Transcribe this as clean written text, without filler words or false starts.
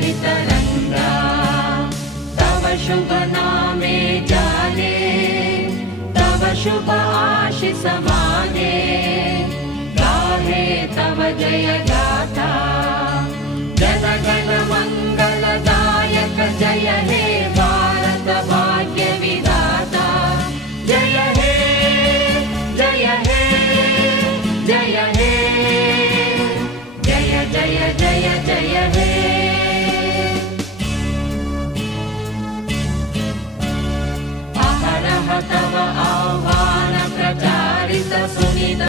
तरंगा तव शुभ नामे जाने तव शुभ आशीष माने गाहे तव जय